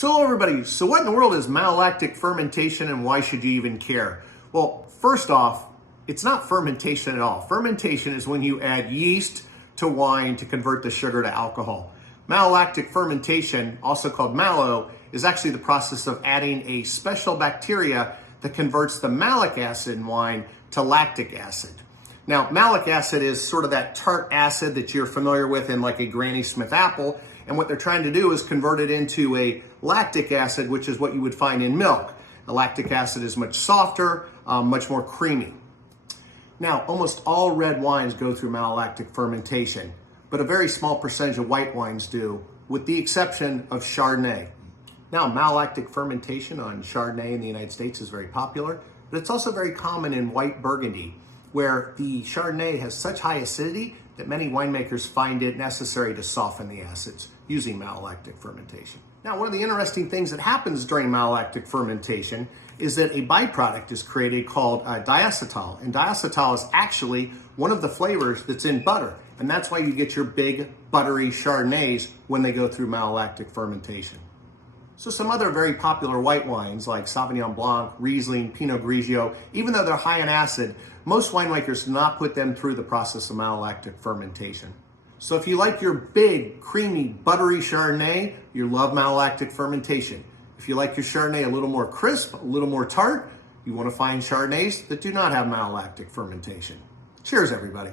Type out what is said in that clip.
So hello everybody, so what in the world is malolactic fermentation and why should you even care? Well, first off, it's not fermentation at all. Fermentation is when you add yeast to wine to convert the sugar to alcohol. Malolactic fermentation, also called malo, is actually the process of adding a special bacteria that converts the malic acid in wine to lactic acid. Now, malic acid is sort of that tart acid that you're familiar with in like a Granny Smith apple. And what they're trying to do is convert it into a lactic acid, which is what you would find in milk. The lactic acid is much softer, much more creamy. Now, almost all red wines go through malolactic fermentation, but a very small percentage of white wines do, with the exception of Chardonnay. Now, malolactic fermentation on Chardonnay in the United States is very popular, but it's also very common in white Burgundy, where the Chardonnay has such high acidity that many winemakers find it necessary to soften the acids using malolactic fermentation. Now, one of the interesting things that happens during malolactic fermentation is that a byproduct is created called diacetyl, and diacetyl is actually one of the flavors that's in butter, and that's why you get your big buttery Chardonnays when they go through malolactic fermentation. So some other very popular white wines like Sauvignon Blanc, Riesling, Pinot Grigio, even though they're high in acid, most winemakers do not put them through the process of malolactic fermentation. So if you like your big, creamy, buttery Chardonnay, you love malolactic fermentation. If you like your Chardonnay a little more crisp, a little more tart, you want to find Chardonnays that do not have malolactic fermentation. Cheers, everybody.